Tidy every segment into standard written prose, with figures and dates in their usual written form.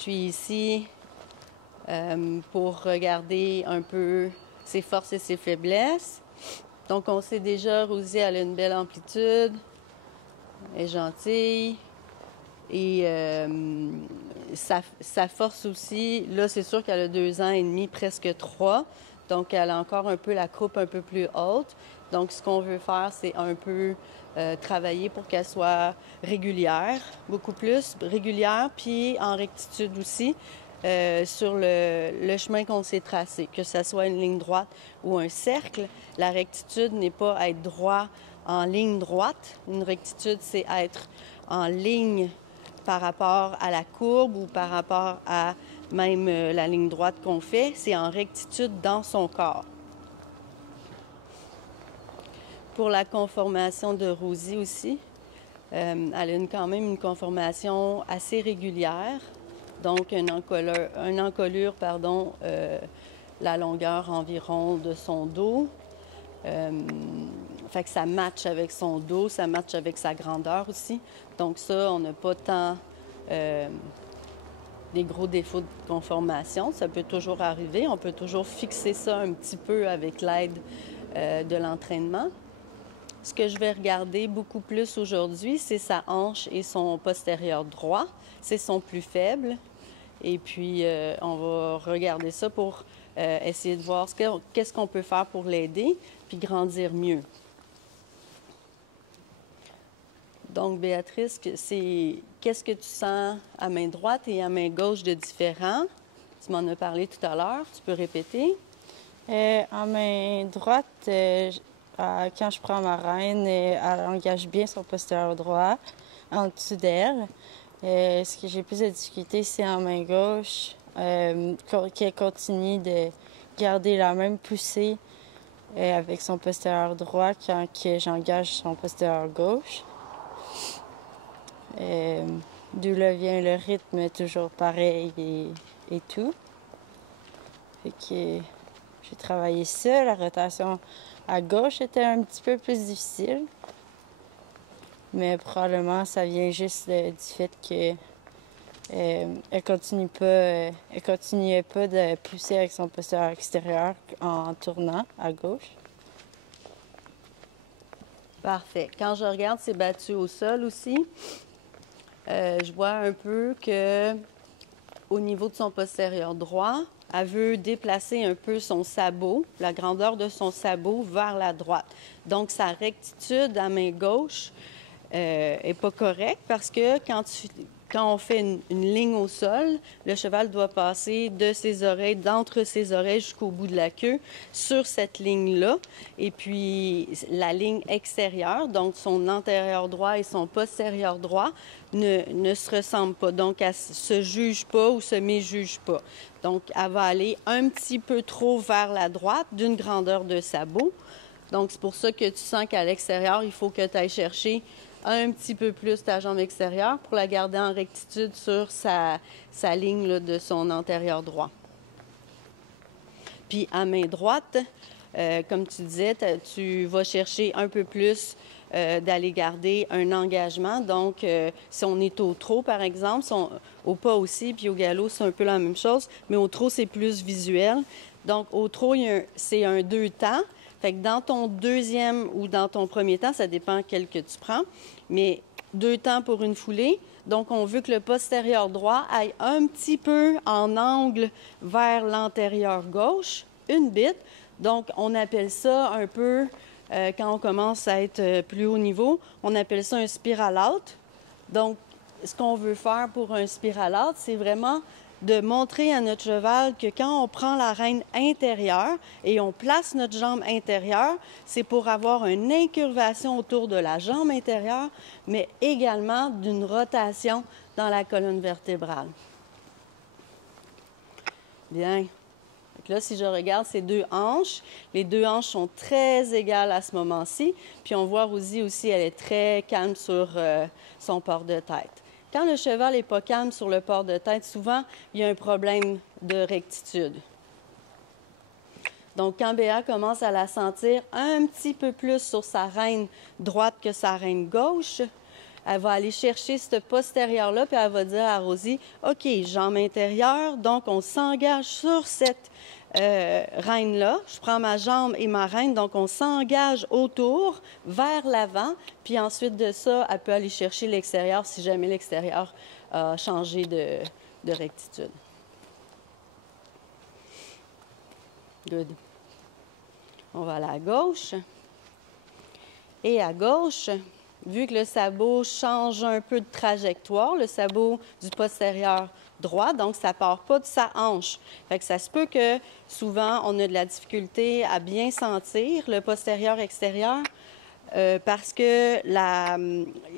suis ici pour regarder un peu ses forces et ses faiblesses. Donc, on sait déjà, Rosie, elle a une belle amplitude, elle est gentille. Et sa force aussi, là, c'est sûr qu'elle a 2 ans et demi, presque 3. Donc, elle a encore un peu la croupe un peu plus haute. Donc, ce qu'on veut faire, c'est un peu travailler pour qu'elle soit régulière, beaucoup plus régulière, puis en rectitude aussi, sur le chemin qu'on s'est tracé, que ce soit une ligne droite ou un cercle. La rectitude n'est pas être droit en ligne droite. Une rectitude, c'est être en ligne par rapport à la courbe ou par rapport à même la ligne droite qu'on fait. C'est en rectitude dans son corps. Pour la conformation de Rosie aussi, elle a quand même une conformation assez régulière. Donc, une encolure, la longueur environ de son dos. Fait que ça matche avec son dos, ça matche avec sa grandeur aussi. Donc ça, on n'a pas tant des gros défauts de conformation. Ça peut toujours arriver. On peut toujours fixer ça un petit peu avec l'aide de l'entraînement. Ce que je vais regarder beaucoup plus aujourd'hui, c'est sa hanche et son postérieur droit. C'est son plus faible. Et puis, on va regarder ça pour essayer de voir qu'est-ce qu'on peut faire pour l'aider puis grandir mieux. Donc, Béatrice, qu'est-ce que tu sens à main droite et à main gauche de différent? Tu m'en as parlé tout à l'heure. Tu peux répéter? En main droite, quand je prends ma reine, elle engage bien son postérieur droit en dessous d'elle. Ce que j'ai plus de difficulté, c'est en main gauche, qu'elle continue de garder la même poussée avec son postérieur droit quand j'engage son postérieur gauche. D'où là vient le rythme toujours pareil et tout. Fait que j'ai travaillé ça. La rotation à gauche était un petit peu plus difficile. Mais probablement, ça vient juste du fait que elle continuait pas de pousser avec son postérieur extérieur en tournant à gauche. Parfait. Quand je regarde ses battues au sol aussi, je vois un peu que au niveau de son postérieur droit, elle veut déplacer un peu son sabot, la grandeur de son sabot vers la droite. Donc, sa rectitude à main gauche n'est pas correcte parce que quand on fait une ligne au sol, le cheval doit passer de ses oreilles, d'entre ses oreilles jusqu'au bout de la queue, sur cette ligne-là. Et puis, la ligne extérieure, donc son antérieur droit et son postérieur droit, ne se ressemblent pas. Donc, elle ne se juge pas ou se méjuge pas. Donc, elle va aller un petit peu trop vers la droite d'une grandeur de sabot. Donc, c'est pour ça que tu sens qu'à l'extérieur, il faut que tu ailles chercher un petit peu plus ta jambe extérieure pour la garder en rectitude sur sa ligne là, de son antérieur droit. Puis à main droite, comme tu disais, tu vas chercher un peu plus d'aller garder un engagement. Donc, si on est au trot, par exemple, au pas aussi, puis au galop, c'est un peu la même chose, mais au trot, c'est plus visuel. Donc, au trot, c'est un 2 temps. Fait que dans ton deuxième ou dans ton premier temps, ça dépend quel que tu prends, mais 2 temps pour une foulée. Donc, on veut que le postérieur droit aille un petit peu en angle vers l'antérieur gauche, une bite. Donc, on appelle ça un peu, quand on commence à être plus haut niveau, on appelle ça un spiral out. Donc, ce qu'on veut faire pour un spiral out, c'est vraiment de montrer à notre cheval que quand on prend la reine intérieure et on place notre jambe intérieure, c'est pour avoir une incurvation autour de la jambe intérieure, mais également d'une rotation dans la colonne vertébrale. Bien. Donc là, si je regarde ces 2 hanches, les 2 hanches sont très égales à ce moment-ci. Puis on voit Rosie aussi, elle est très calme sur son port de tête. Quand le cheval n'est pas calme sur le port de tête, souvent, il y a un problème de rectitude. Donc, quand Béa commence à la sentir un petit peu plus sur sa reine droite que sa reine gauche, elle va aller chercher ce postérieur-là, puis elle va dire à Rosie, OK, jambe intérieure, donc on s'engage sur cette reine-là. Je prends ma jambe et ma reine, donc on s'engage autour, vers l'avant, puis ensuite de ça, elle peut aller chercher l'extérieur si jamais l'extérieur a changé de rectitude. Good. On va aller à gauche. Et à gauche, vu que le sabot change un peu de trajectoire, le sabot du postérieur droit, donc ça ne part pas de sa hanche. Fait que ça se peut que souvent, on a de la difficulté à bien sentir le postérieur-extérieur parce que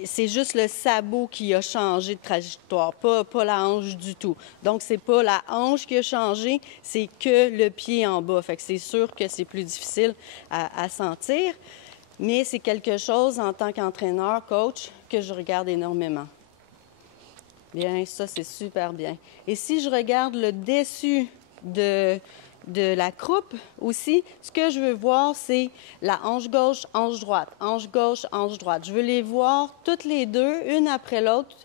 c'est juste le sabot qui a changé de trajectoire, pas la hanche du tout. Donc, c'est pas la hanche qui a changé, c'est que le pied en bas. Fait que c'est sûr que c'est plus difficile à sentir. Mais c'est quelque chose, en tant qu'entraîneur, coach, que je regarde énormément. Bien, ça, c'est super bien. Et si je regarde le dessus de la croupe aussi, ce que je veux voir, c'est la hanche gauche, hanche droite, hanche gauche, hanche droite. Je veux les voir toutes les deux, une après l'autre,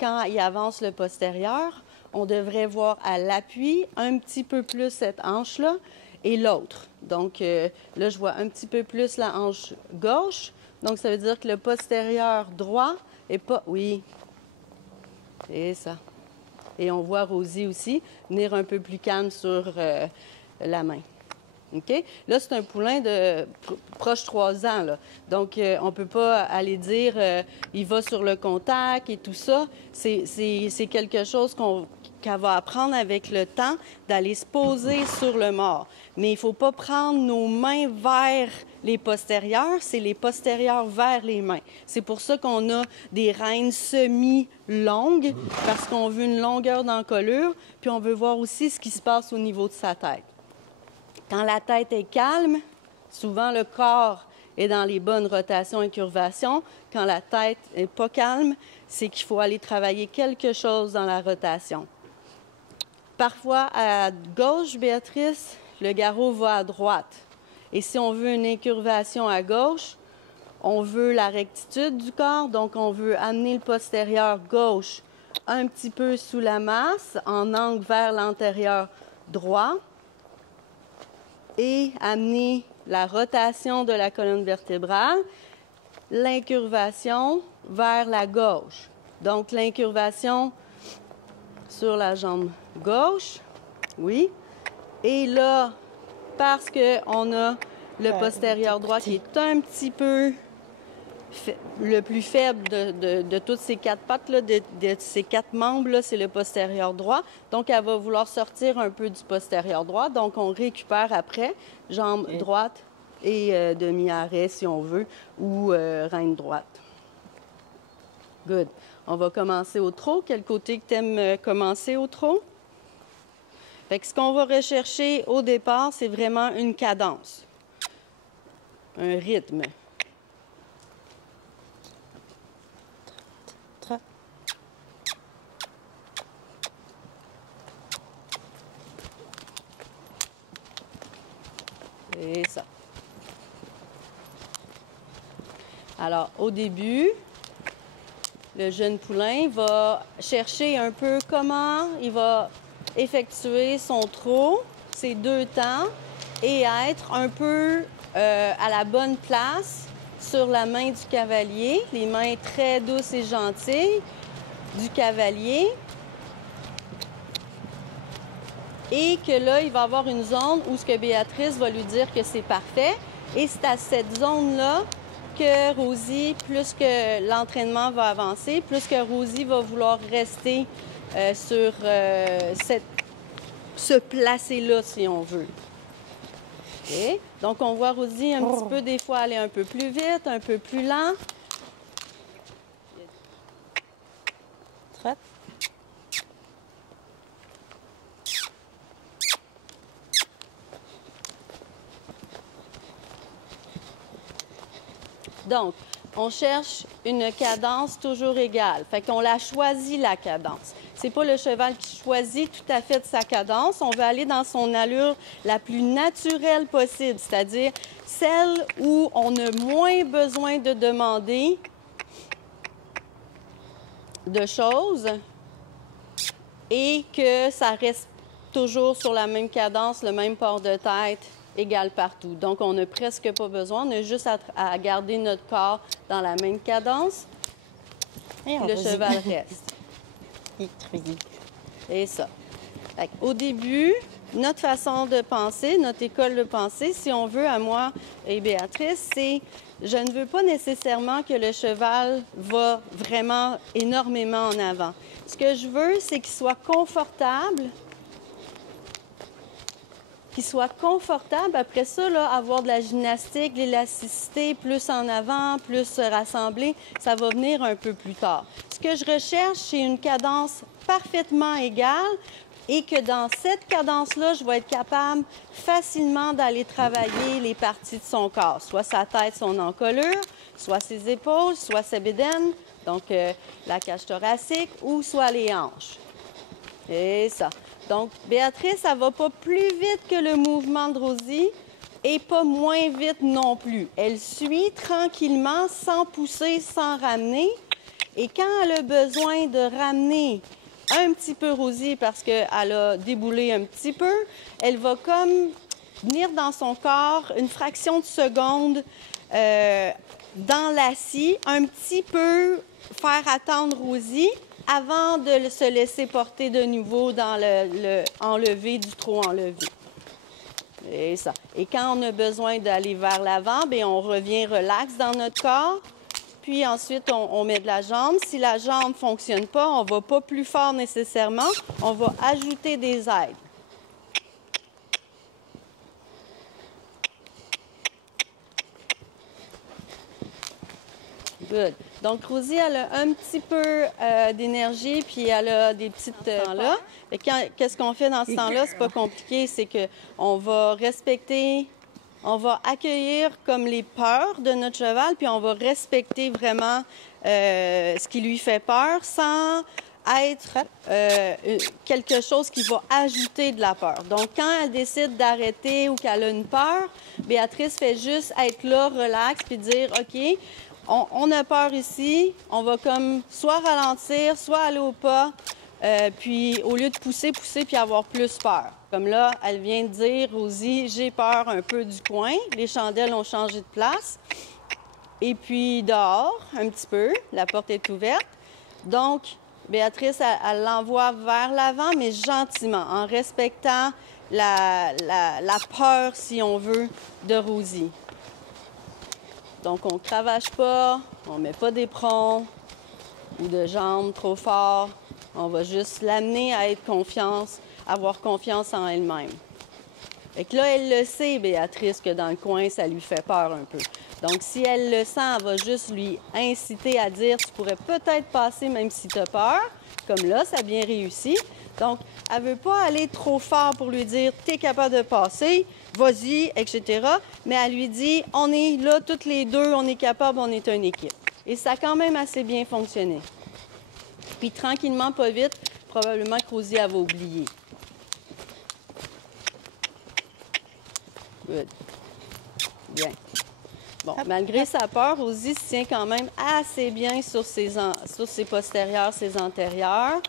quand il avance le postérieur. On devrait voir à l'appui un petit peu plus cette hanche-là et l'autre. Donc, là, je vois un petit peu plus la hanche gauche. Donc, ça veut dire que le postérieur droit est pas... Oui, c'est ça. Et on voit Rosie aussi venir un peu plus calme sur la main. OK? Là, c'est un poulain de proche 3 ans, là. Donc, on ne peut pas aller dire il va sur le contact et tout ça. C'est quelque chose qu'elle va apprendre avec le temps, d'aller se poser sur le mort. Mais il ne faut pas prendre nos mains vers les postérieurs, c'est les postérieurs vers les mains. C'est pour ça qu'on a des reines semi-longues, parce qu'on veut une longueur d'encolure, puis on veut voir aussi ce qui se passe au niveau de sa tête. Quand la tête est calme, souvent le corps est dans les bonnes rotations et curvations. Quand la tête n'est pas calme, c'est qu'il faut aller travailler quelque chose dans la rotation. Parfois, à gauche, Béatrice, le garrot va à droite. Et si on veut une incurvation à gauche, on veut la rectitude du corps, donc on veut amener le postérieur gauche un petit peu sous la masse, en angle vers l'antérieur droit, et amener la rotation de la colonne vertébrale, l'incurvation vers la gauche. Donc, l'incurvation sur la jambe gauche, oui. Et là, parce qu'on a le postérieur droit qui est un petit peu le plus faible de toutes ces 4 pattes, là, de ces 4 membres, là, c'est le postérieur droit. Donc, elle va vouloir sortir un peu du postérieur droit. Donc, on récupère après, jambe droite et demi-arrêt, si on veut, ou reine droite. Good. On va commencer au trot. Quel côté que tu aimes commencer au trot? Fait que ce qu'on va rechercher au départ, c'est vraiment une cadence, un rythme. C'est ça. Alors, au début, le jeune poulain va chercher un peu comment il va effectuer son trot, ses 2 temps, et être un peu à la bonne place sur la main du cavalier, les mains très douces et gentilles du cavalier. Et que là, il va avoir une zone où ce que Béatrice va lui dire que c'est parfait. Et c'est à cette zone-là que Rosie, plus que l'entraînement va avancer, plus que Rosie va vouloir rester sur se placer là, si on veut. Okay. Donc, on voit Rosie un petit peu, des fois, aller un peu plus vite, un peu plus lent. Traite. Donc, on cherche une cadence toujours égale. Fait qu'on la choisit, la cadence. C'est pas le cheval qui choisit tout à fait sa cadence. On veut aller dans son allure la plus naturelle possible, c'est-à-dire celle où on a moins besoin de demander de choses et que ça reste toujours sur la même cadence, le même port de tête égal partout. Donc, on n'a presque pas besoin, on a juste à garder notre corps dans la même cadence et le cheval reste. Et ça. Au début, notre façon de penser, notre école de pensée, si on veut, à moi et Béatrice, c'est je ne veux pas nécessairement que le cheval va vraiment énormément en avant. Ce que je veux, c'est qu'il soit confortable. Qu'il soit confortable. Après ça, là, avoir de la gymnastique, l'élasticité, plus en avant, plus se rassembler, ça va venir un peu plus tard. Ce que je recherche, c'est une cadence parfaitement égale et que dans cette cadence-là, je vais être capable facilement d'aller travailler les parties de son corps, soit sa tête, son encolure, soit ses épaules, soit sa bédaine, donc la cage thoracique, ou soit les hanches. Et ça. Donc, Béatrice, elle ne va pas plus vite que le mouvement de Rosie et pas moins vite non plus. Elle suit tranquillement, sans pousser, sans ramener. Et quand elle a besoin de ramener un petit peu Rosie parce qu'elle a déboulé un petit peu, elle va comme venir dans son corps une fraction de seconde dans la scie, un petit peu faire attendre Rosie avant de se laisser porter de nouveau dans le enlevé du trop enlevé. Et ça. Et quand on a besoin d'aller vers l'avant, bien, on revient relax dans notre corps. Puis ensuite, on met de la jambe. Si la jambe ne fonctionne pas, on ne va pas plus fort nécessairement. On va ajouter des aides. Good. Donc, Rosie, elle a un petit peu d'énergie, puis elle a des petites temps-là. Et qu'est-ce qu'on fait dans ce temps-là? C'est pas compliqué, c'est qu'on va respecter, on va accueillir comme les peurs de notre cheval, puis on va respecter vraiment ce qui lui fait peur sans être quelque chose qui va ajouter de la peur. Donc, quand elle décide d'arrêter ou qu'elle a une peur, Béatrice fait juste être là, relax, puis dire, OK, on a peur ici, on va comme soit ralentir, soit aller au pas, puis au lieu de pousser, puis avoir plus peur. Comme là, elle vient de dire, Rosie, j'ai peur un peu du coin. Les chandelles ont changé de place. Et puis dehors, un petit peu, la porte est ouverte. Donc, Béatrice, elle l'envoie vers l'avant, mais gentiment, en respectant la peur, si on veut, de Rosie. Donc, on ne cravache pas, on ne met pas d'éperon ou de jambes trop fort. On va juste l'amener à avoir confiance en elle-même. Fait que là, elle le sait, Béatrice, que dans le coin, ça lui fait peur un peu. Donc, si elle le sent, elle va juste lui inciter à dire « Tu pourrais peut-être passer même si tu as peur. » Comme là, ça a bien réussi. Donc, elle ne veut pas aller trop fort pour lui dire « Tu es capable de passer, vas-y, etc. » Mais elle lui dit « On est là, toutes les deux, on est capable, on est une équipe. » Et ça a quand même assez bien fonctionné. Puis, tranquillement, pas vite, probablement que Rosie, elle va oublier. Good. Bien. Bon, malgré sa peur, Rosie se tient quand même assez bien sur ses postérieurs, ses antérieurs.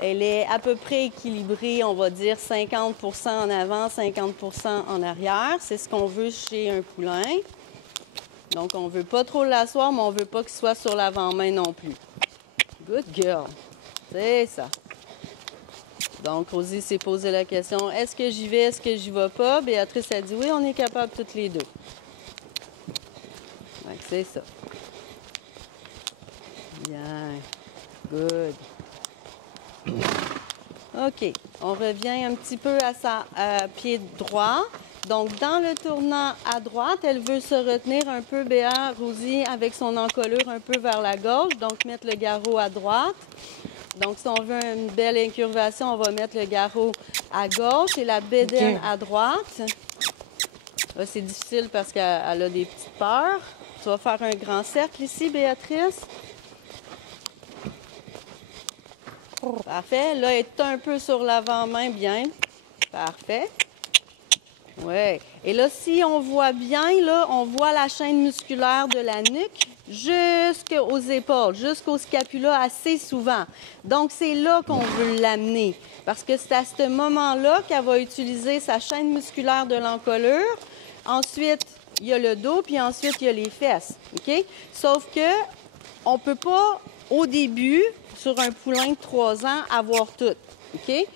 Elle est à peu près équilibrée, on va dire 50 en avant, 50 en arrière. C'est ce qu'on veut chez un poulain. Donc, on ne veut pas trop l'asseoir, mais on ne veut pas qu'il soit sur l'avant-main non plus. Good girl. C'est ça. Donc, Rosie s'est posé la question, est-ce que j'y vais, est-ce que j'y vais pas? Béatrice a dit oui, on est capable toutes les deux. Donc, c'est ça. Bien. Good. OK. On revient un petit peu à sa pied droit. Donc, dans le tournant à droite, elle veut se retenir un peu, Béa, Rosie, avec son encolure un peu vers la gauche. Donc, mettre le garrot à droite. Donc, si on veut une belle incurvation, on va mettre le garrot à gauche et la bédaine à droite. Là, c'est difficile parce qu'elle a des petites peurs. Tu vas faire un grand cercle ici, Béatrice. Parfait. Là, elle est un peu sur l'avant-main, bien. Parfait. Oui. Et là, si on voit bien, là, on voit la chaîne musculaire de la nuque jusqu'aux épaules, jusqu'au scapula assez souvent. Donc, c'est là qu'on veut l'amener. Parce que c'est à ce moment-là qu'elle va utiliser sa chaîne musculaire de l'encolure. Ensuite, il y a le dos, puis ensuite, il y a les fesses. OK? Sauf que on ne peut pas, au début, sur un poulain de 3 ans, avoir tout. OK?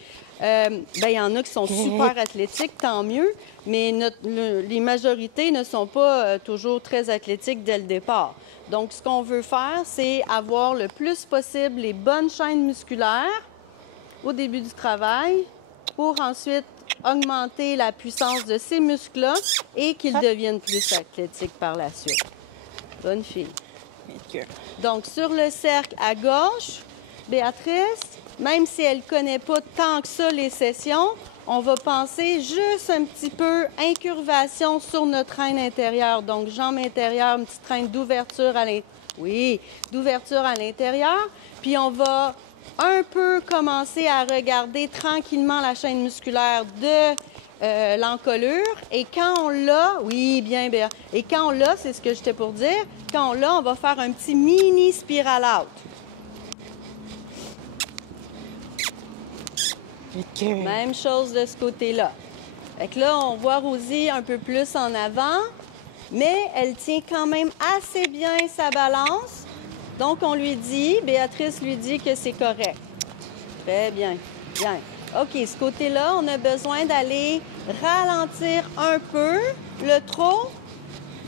Il y en a qui sont super athlétiques, tant mieux, mais les majorités ne sont pas toujours très athlétiques dès le départ. Donc, ce qu'on veut faire, c'est avoir le plus possible les bonnes chaînes musculaires au début du travail pour ensuite augmenter la puissance de ces muscles-là et qu'ils deviennent plus athlétiques par la suite. Bonne fille. Donc, sur le cercle à gauche, Béatrice, même si elle ne connaît pas tant que ça les sessions, on va penser juste un petit peu incurvation sur notre traîne intérieure. Donc, jambe intérieure, une petite traîne d'ouverture à l'intérieur. Oui, d'ouverture à l'intérieur. Puis, on va un peu commencer à regarder tranquillement la chaîne musculaire de l'encolure. Et quand on l'a, oui, bien, bien. Et quand on l'a, c'est ce que j'étais pour dire, quand on l'a, on va faire un petit mini spiral out. Okay. Même chose de ce côté-là. Fait que là, on voit Rosie un peu plus en avant, mais elle tient quand même assez bien sa balance. Donc, on lui dit, Béatrice lui dit que c'est correct. Très bien, bien. OK, ce côté-là, on a besoin d'aller ralentir un peu le trot.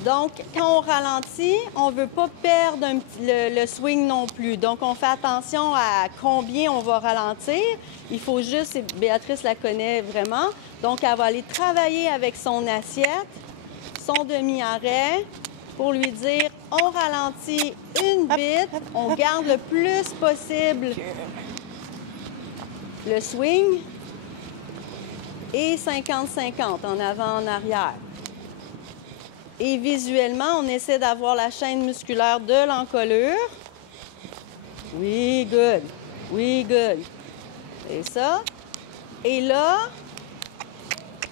Donc, quand on ralentit, on ne veut pas perdre le swing non plus. Donc, on fait attention à combien on va ralentir. Il faut juste, et Béatrice la connaît vraiment, donc elle va aller travailler avec son assiette, son demi-arrêt, pour lui dire, on ralentit une bite, on garde le plus possible le swing et 50-50 en avant, en arrière. Et visuellement, on essaie d'avoir la chaîne musculaire de l'encolure. Oui, good. Oui, good. Et ça. Et là,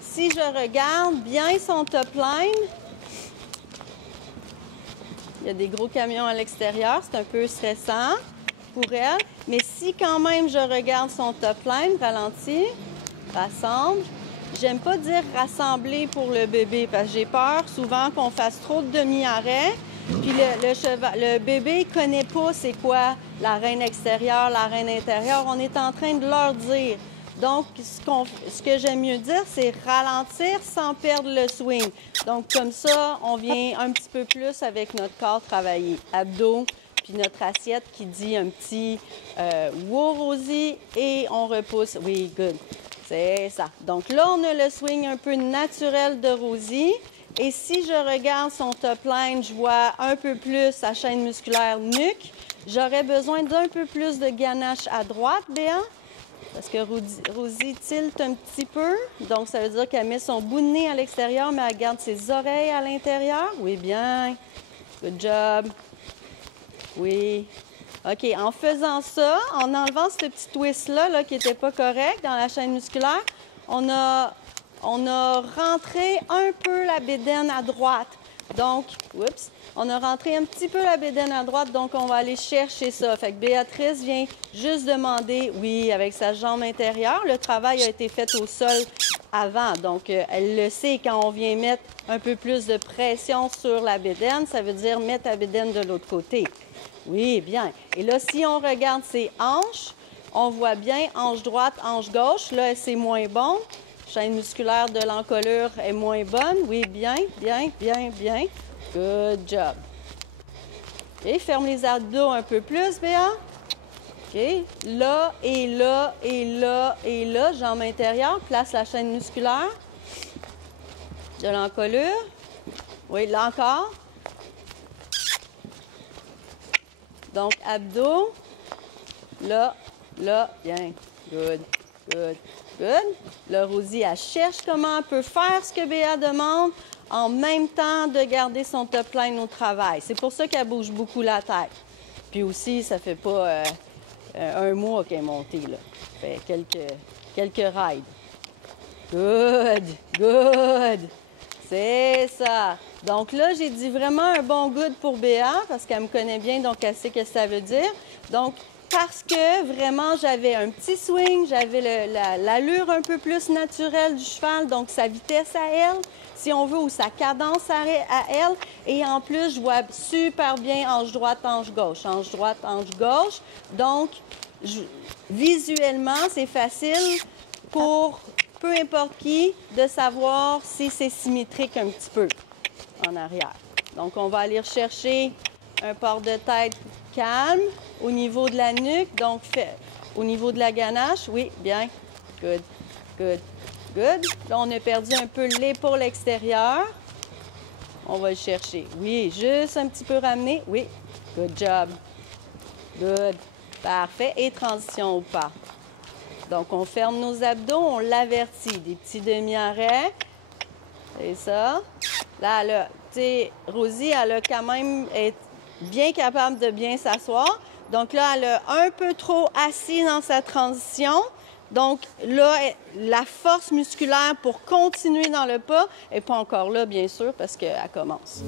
si je regarde bien son top line, il y a des gros camions à l'extérieur, c'est un peu stressant pour elle. Mais si quand même je regarde son top line, ralenti, rassemble, j'aime pas dire rassembler pour le bébé parce que j'ai peur souvent qu'on fasse trop de demi-arrêt. Puis le bébé ne connaît pas c'est quoi la reine extérieure, la reine intérieure. On est en train de leur dire. Donc, ce que j'aime mieux dire, c'est ralentir sans perdre le swing. Donc, comme ça, on vient un petit peu plus avec notre corps travailler. Abdos, puis notre assiette qui dit un petit wow, Rosie, et on repousse. Oui, good. C'est ça. Donc là, on a le swing un peu naturel de Rosie. Et si je regarde son top line, je vois un peu plus sa chaîne musculaire nuque. J'aurais besoin d'un peu plus de ganache à droite, Béa, parce que Rosie tilte un petit peu. Donc, ça veut dire qu'elle met son bout de nez à l'extérieur, mais elle garde ses oreilles à l'intérieur. Oui, bien. Good job. Oui. OK, en faisant ça, en enlevant ce petit twist-là là, qui n'était pas correct dans la chaîne musculaire, on a rentré un peu la bédaine à droite. Donc, oups, on a rentré un petit peu la bédaine à droite, donc on va aller chercher ça. Fait que Béatrice vient juste demander, oui, avec sa jambe intérieure. Le travail a été fait au sol avant, donc elle le sait quand on vient mettre un peu plus de pression sur la bédaine, ça veut dire mettre la bédaine de l'autre côté. Oui, bien. Et là, si on regarde ses hanches, on voit bien hanche droite, hanche gauche. Là, c'est moins bon. Chaîne musculaire de l'encolure est moins bonne. Oui, bien, bien, bien, bien. Good job. OK, ferme les abdos un peu plus, Béa. OK, là, et là, et là, et là, jambe intérieure. Place la chaîne musculaire de l'encolure. Oui, là encore. Donc, abdos, là, bien, good, good, good. Là, Rosie, elle cherche comment elle peut faire ce que Béa demande en même temps de garder son top line au travail. C'est pour ça qu'elle bouge beaucoup la tête. Puis aussi, ça fait pas un mois qu'elle est montée, là. Ça fait quelques rides. Good, good. C'est ça. Donc là, j'ai dit vraiment un bon good pour Béa parce qu'elle me connaît bien, donc elle sait ce que ça veut dire. Donc, parce que vraiment, j'avais un petit swing, j'avais l'allure un peu plus naturelle du cheval, donc sa vitesse à elle, si on veut, ou sa cadence à elle. Et en plus, je vois super bien hanche droite, hanche gauche, hanche droite, hanche gauche. Donc, visuellement, c'est facile pour peu importe qui de savoir si c'est symétrique un petit peu en arrière. Donc, on va aller chercher un port de tête calme au niveau de la nuque. Donc, au niveau de la ganache. Oui, bien. Good, good, good. Là, on a perdu un peu l'épaule extérieure. On va le chercher. Oui, juste un petit peu ramener. Oui, good job. Good. Parfait. Et transition au pas. Donc, on ferme nos abdos, on l'avertit. Des petits demi-arrêts. C'est ça. Là, tu sais, Rosie, elle a quand même été bien capable de bien s'asseoir. Donc là, elle a un peu trop assis dans sa transition. Donc là, la force musculaire pour continuer dans le pas n'est pas encore là, bien sûr, parce qu'elle commence.